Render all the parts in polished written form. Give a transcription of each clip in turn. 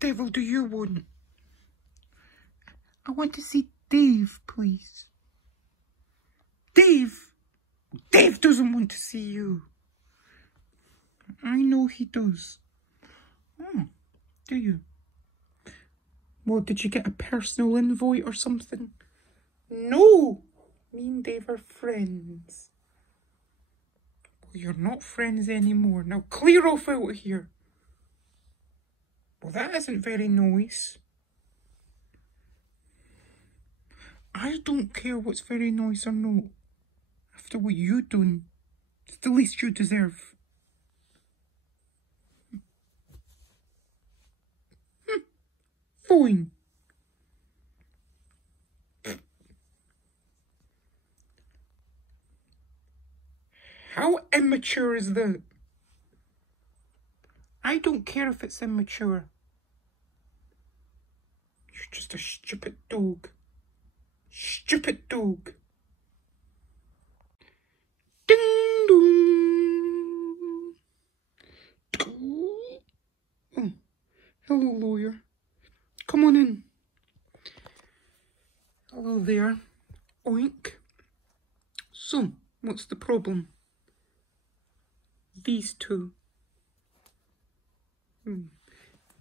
devil do you want? I want to see Dave, please. Dave! Dave doesn't want to see you. I know he does. Oh, do you? Well, did you get a personal invite or something? No! Me and Dave are friends. Well, you're not friends anymore. Now clear off out of here. Well, that isn't very nice. I don't care what's very nice or not. After what you've done, it's the least you deserve. Fine. How immature is that? I don't care if it's immature. You're just a stupid dog. Stupid dog. Ding dong. Oh, hello, lawyer. Come on in. Hello there. Oink. So, what's the problem? These two.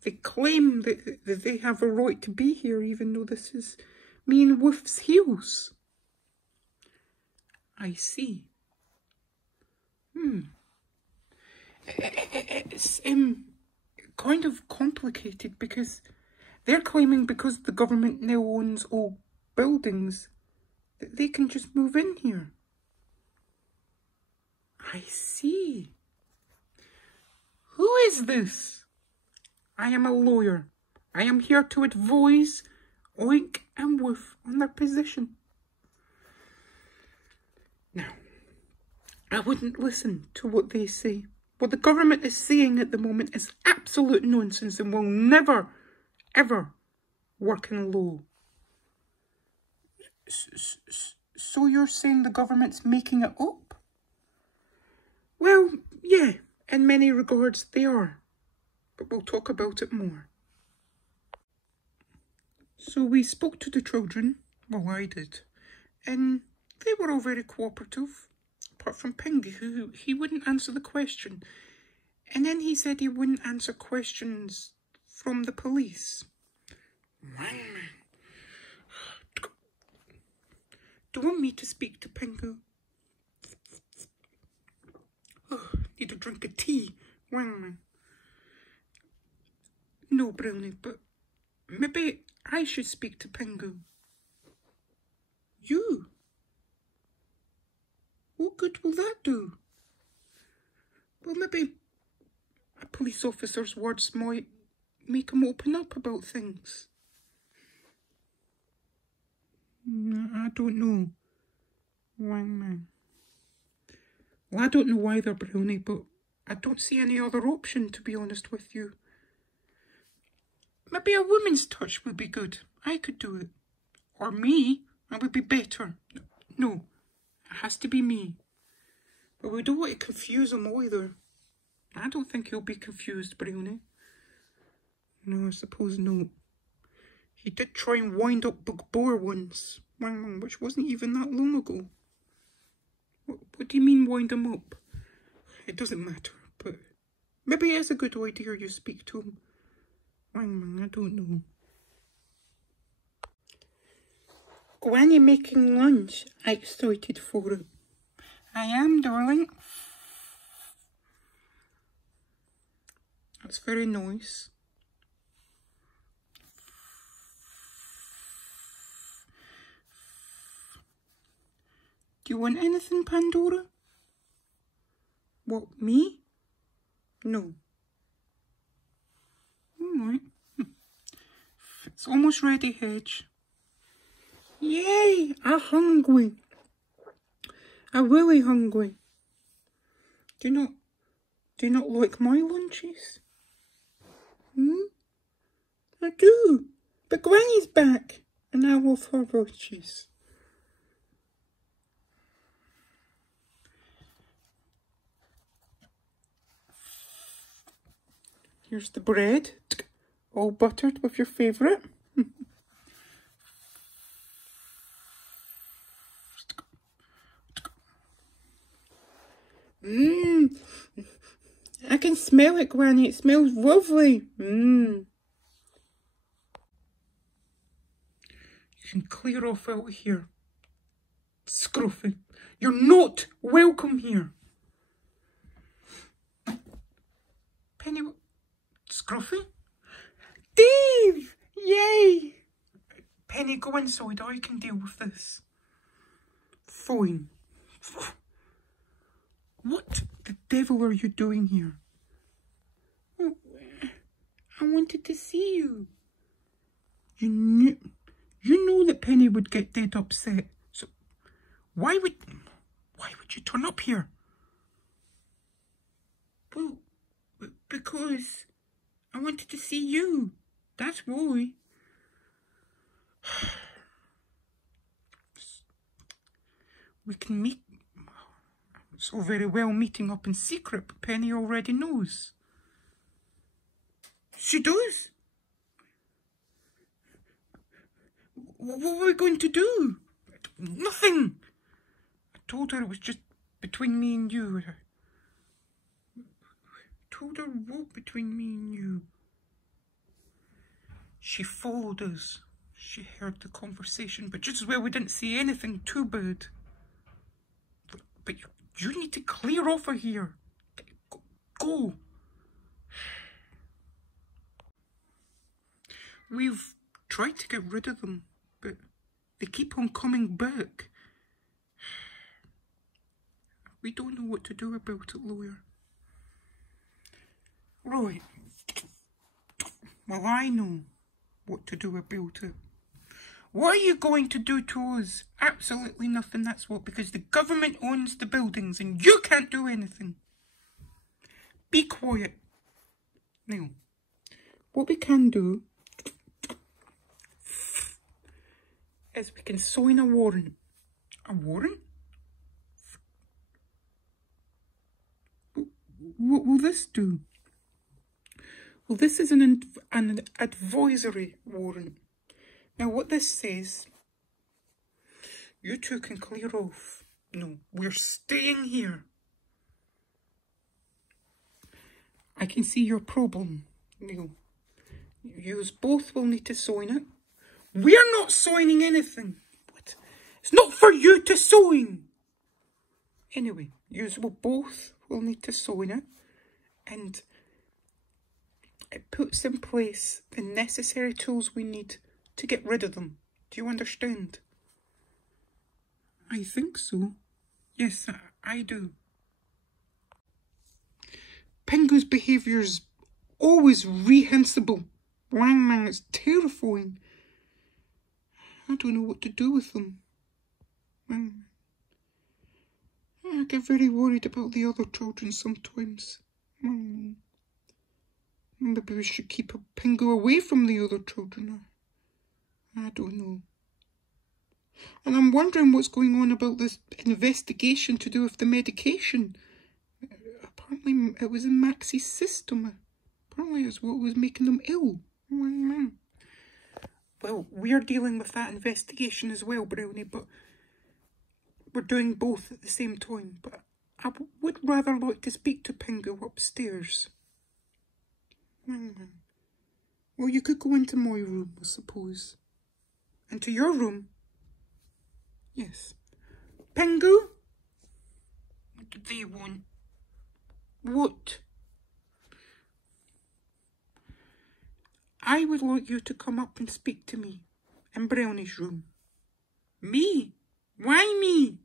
They claim that they have a right to be here, even though this is me and Wolf's heels. I see. It's kind of complicated because they're claiming because the government now owns all buildings that they can just move in here. I see. Who is this? I am a lawyer. I am here to advise Oink and Woof on their position. Now, I wouldn't listen to what they say. What the government is saying at the moment is absolute nonsense and will never, ever work in law. So you're saying the government's making it up? Well, yeah, in many regards they are. But we'll talk about it more. So we spoke to the children, well I did, and they were all very cooperative, apart from Pingy, who he wouldn't answer the question. And then he said he wouldn't answer questions from the police. Do you want me to speak to Pingu? Oh, need a drink of tea. No, Brownie, but maybe I should speak to Pingu. You? What good will that do? Well, maybe a police officer's words might make him open up about things. I don't know. Well, I don't know either, Brownie, but I don't see any other option, to be honest with you. Maybe a woman's touch would be good. I could do it. Or me. I would be better. No, it has to be me. But we don't want to confuse him either. I don't think he'll be confused, Brownie. No, I suppose not. He did try and wind up Bug Boar once, which wasn't even that long ago. What do you mean wind him up? It doesn't matter, but maybe it is a good idea you speak to him. I don't know. Granny making lunch. I'm excited for it. I am, darling. That's very nice. Do you want anything, Pandora? What, me? No. Alright. It's almost ready, Hedge. Yay! I'm hungry. I'm really hungry. Do you not like my lunches? I do. But Granny's back and I love her lunches. Here's the bread. All buttered with your favourite. I can smell it, Granny. It smells lovely. You can clear off out of here. Scruffy. You're not welcome here. Penny... Scruffy? Dave! Yay! Penny, go inside. I can deal with this. Fine. What the devil are you doing here? Oh, I wanted to see you. You know that Penny would get dead upset. So why would you turn up here? Well, because I wanted to see you. That's why. We can meet. It's all very well meeting up in secret, but Penny already knows. She does? What were we going to do? Nothing. I told her it was just between me and you. I told her what between me and you? She followed us. She heard the conversation, but just as well we didn't see anything too bad. But you need to clear off of here. Go. We've tried to get rid of them, but they keep on coming back. We don't know what to do about it, lawyer. Right. Well, I know what to do about it. What are you going to do to us? Absolutely nothing, that's what, because the government owns the buildings and you can't do anything. Be quiet. Now, what we can do is we can sign a warrant. A warrant? What will this do? Well, this is an advisory warrant. Now, what this says, you two can clear off. No, we're staying here. I can see your problem. No, you both will need to sign it. We're not signing anything. What? It's not for you to sign. Anyway, you both will need to sign it, and it puts in place the necessary tools we need to get rid of them. Do you understand? I think so. Yes, I do. Pingu's behaviour's always reprehensible. Wang it's terrifying. I don't know what to do with them. I get very worried about the other children sometimes. Maybe we should keep Pingu away from the other children. I don't know. And I'm wondering what's going on about this investigation to do with the medication. Apparently it was in Maxie's system. Apparently it's what was making them ill. Well, we're dealing with that investigation as well, Brownie, but we're doing both at the same time. But I would rather like to speak to Pingu upstairs. Well, you could go into my room, I suppose. Into your room? Yes. Pingu? What do they want? What? I would like you to come up and speak to me in Brownie's room. Me? Why me?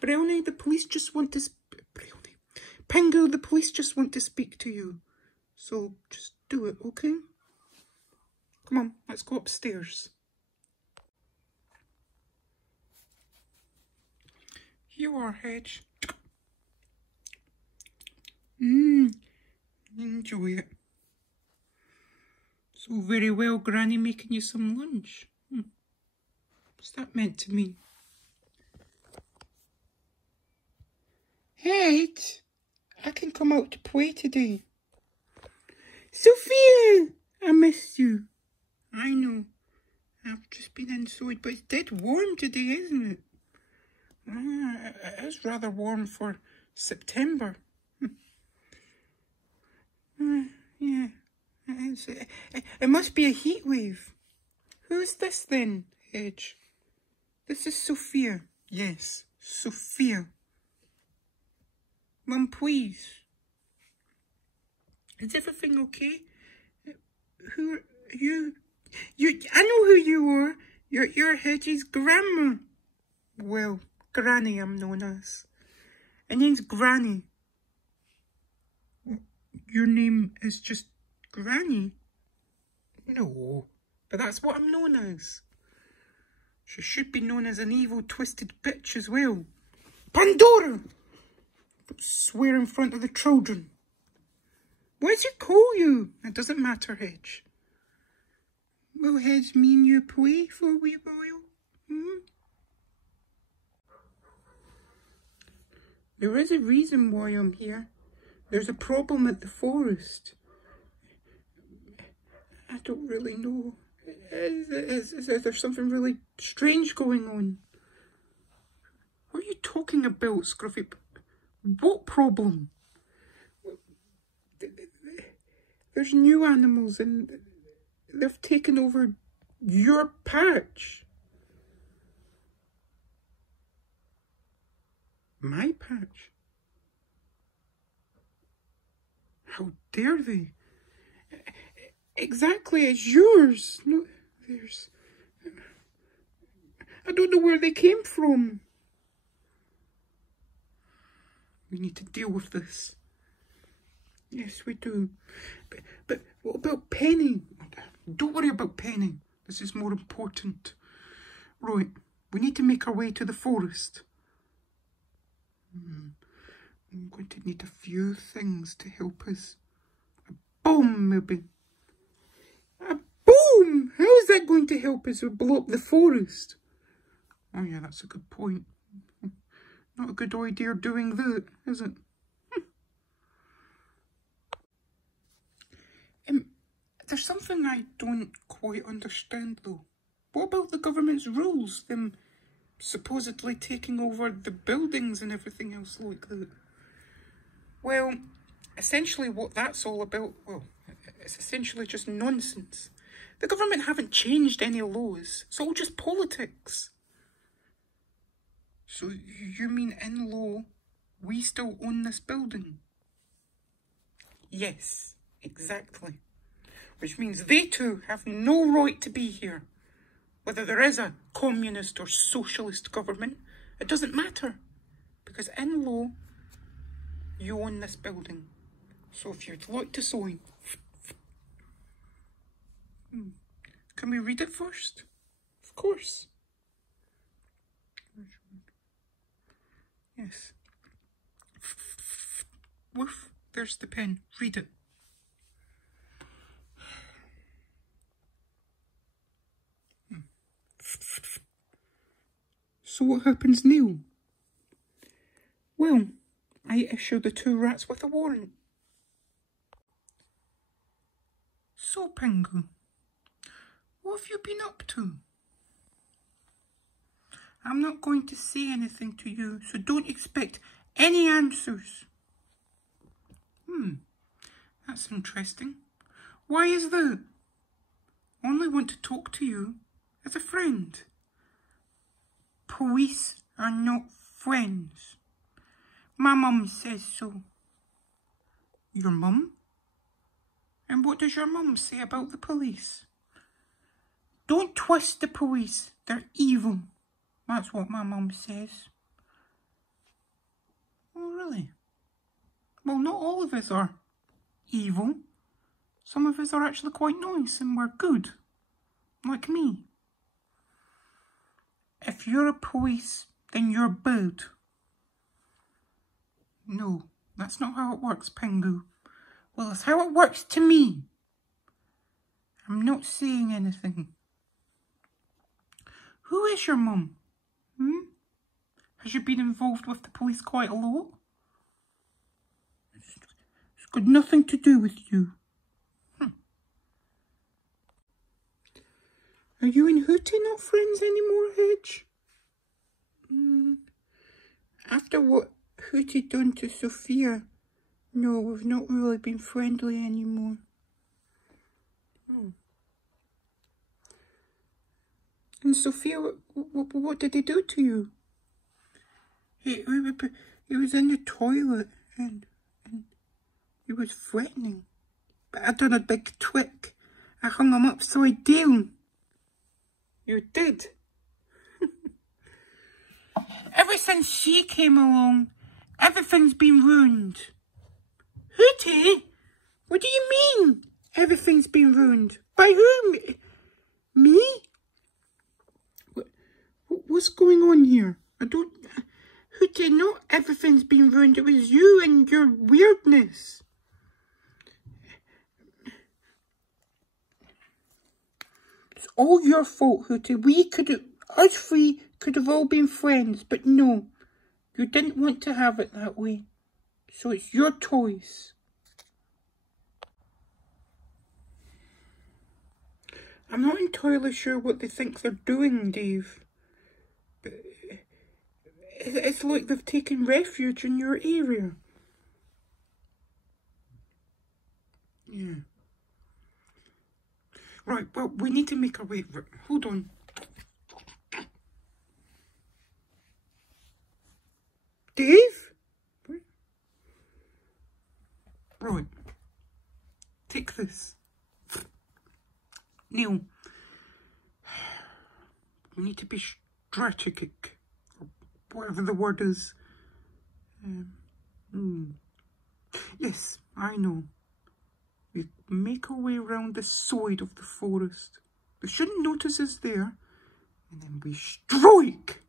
Brownie, the police just want to... Brownie. Pingu, the police just want to speak to you. So, just do it, okay? Come on, let's go upstairs. You are, Hedge. Enjoy it. So very well, Granny making you some lunch. What's that meant to mean? Hedge, I can come out to play today. Sophia, I miss you. I know. I've just been inside, but it's dead warm today, isn't it? It is rather warm for September. Yeah, it is. It must be a heat wave. Who's this then, Hedge? This is Sophia. Yes, Sophia. Mum, please. Is everything okay? Who are you? I know who you are. You're Hedge's grandma. Well, Granny I'm known as. Her name's Granny. Your name is just Granny? No, but that's what I'm known as. She should be known as an evil, twisted bitch as well. Pandora! Don't swear in front of the children. What does it call you? It doesn't matter, Hedge. Will Hedge me and you play for a wee while? There is a reason why I'm here. There's a problem at the forest. I don't really know. Is there something really strange going on? What are you talking about, Scruffy? What problem? There's new animals and they've taken over your patch. My patch? How dare they? Exactly, it's yours. No, there's... I don't know where they came from. We need to deal with this. Yes, we do. But what about Penny? Don't worry about Penny. This is more important. Right, we need to make our way to the forest. I'm going to need a few things to help us. A bomb, maybe. A bomb? How is that going to help us blow up the forest? Oh yeah, that's a good point. Not a good idea doing that, is it? There's something I don't quite understand though. What about the government's rules? Them supposedly taking over the buildings and everything else like that. Well, essentially what that's all about, well, it's essentially just nonsense. The government haven't changed any laws. It's all just politics. So you mean in law, we still own this building? Yes, exactly. Which means they too have no right to be here. Whether there is a communist or socialist government, it doesn't matter. Because in law, you own this building. So if you'd like to sign... Can we read it first? Of course. Yes. Woof, there's the pen. Read it. So what happens now? Well, I issue the two rats with a warrant. So, Pingu, what have you been up to? I'm not going to say anything to you, so don't expect any answers. That's interesting. Why is that? I only want to talk to you as a friend. Police are not friends. My mum says so. Your mum? And what does your mum say about the police? Don't twist the police. They're evil. That's what my mum says. Oh, really? Well, not all of us are evil. Some of us are actually quite nice and we're good. Like me. If you're a police, then you're bad. No, that's not how it works, Pingu. Well, it's how it works to me. I'm not saying anything. Who is your mum? Has you been involved with the police quite a lot? It's got nothing to do with you. Are you and Hootie not friends anymore, Hedge? After what Hootie done to Sophia, no, we've not really been friendly anymore. And Sophia, what did he do to you? He was in the toilet and he was threatening. But I done a big trick. I hung him upside down. You did? Ever since she came along, everything's been ruined. Hootie? What do you mean, everything's been ruined? By whom? Me? What's going on here? Hootie, not everything's been ruined. It was you and your weirdness. It's all your fault, Hootie. Us three could have all been friends, but no. You didn't want to have it that way. So it's your choice. I'm not entirely sure what they think they're doing, Dave. But it's like they've taken refuge in your area. Yeah. Right, well, we need to make our way. Hold on. Dave? Right. Take this. Neil. We need to be strategic. Or whatever the word is. Yes, I know. We make our way around the side of the forest. They shouldn't notice us there. And then we strike.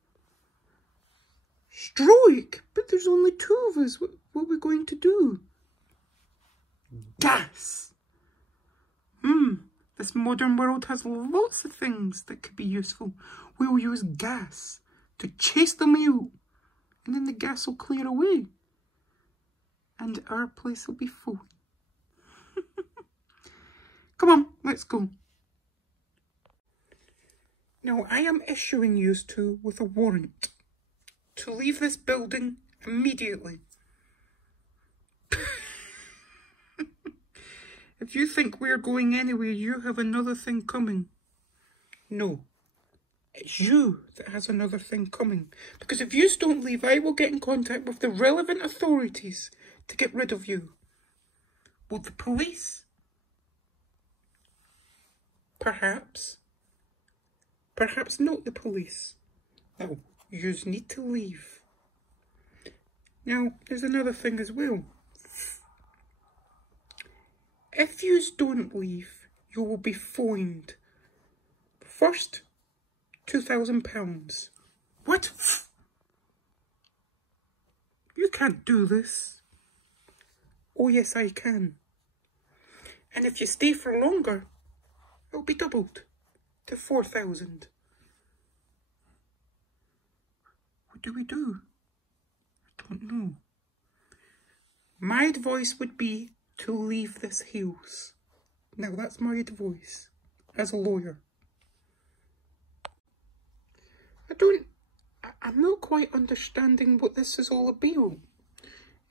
Strike? But there's only two of us. What are we going to do? Gas. This modern world has lots of things that could be useful. We'll use gas to chase them out. And then the gas will clear away. And our place will be full. Come on, let's go. Now, I am issuing you two with a warrant to leave this building immediately. If you think we're going anywhere, you have another thing coming. No, it's you that has another thing coming. Because if you don't leave, I will get in contact with the relevant authorities to get rid of you. Will the police? Perhaps. Perhaps not the police. No, you need to leave. Now, there's another thing as well. If you don't leave, you will be fined. First, £2,000. What? You can't do this. Oh yes, I can. And if you stay for longer, it'll be doubled to 4,000. What do we do? I don't know. My advice would be to leave this house. Now that's my advice as a lawyer. I'm not quite understanding what this is all about.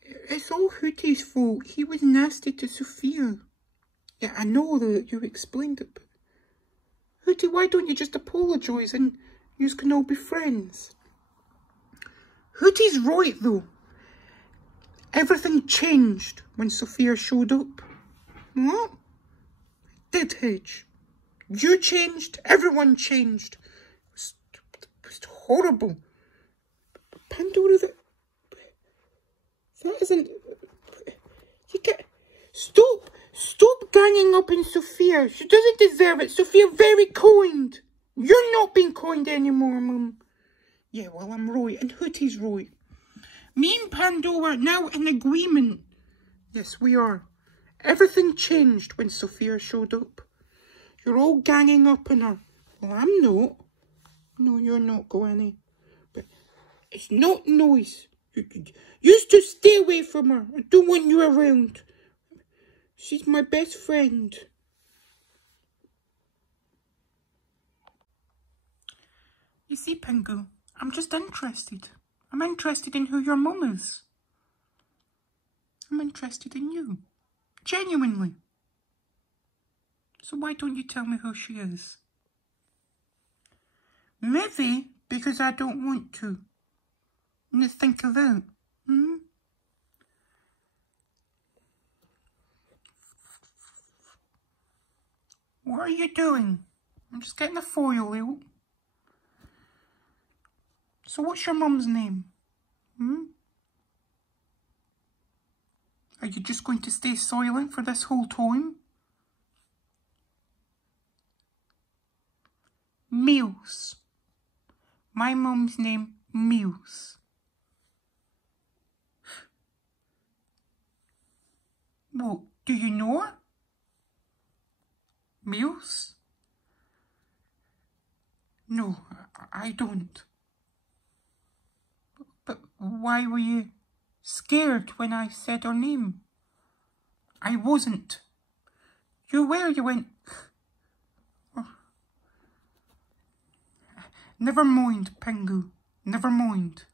It's all Hootie's fault. He was nasty to Sophia. Yeah, I know that you explained it, but Hootie, why don't you just apologise and you can all be friends? Hootie's right though. Everything changed when Sophia showed up. What? Did Hedge? You changed, everyone changed. It was horrible. Pandora, that isn't... You get... Stop ganging up on Sophia. She doesn't deserve it. Sophia very kind. You're not being kind anymore, Mum. Yeah, well, I'm right, and Hootie's right. Me and Pandora are now in agreement. Yes, we are. Everything changed when Sophia showed up. You're all ganging up on her. Well, I'm not. No, you're not, Granny. But it's not nice. You used to stay away from her. I don't want you around. She's my best friend. You see, Pingu, I'm just interested. I'm interested in who your mum is. I'm interested in you. Genuinely. So why don't you tell me who she is? Maybe because I don't want to. And you think of that. What are you doing? I'm just getting the foil out. So what's your mum's name? Are you just going to stay silent for this whole time? Mills. My mum's name, Mills. Well, do you know her? Mills? No, I don't. But why were you scared when I said her name? I wasn't. You were, you went... Oh. Never mind, Pingu. Never mind.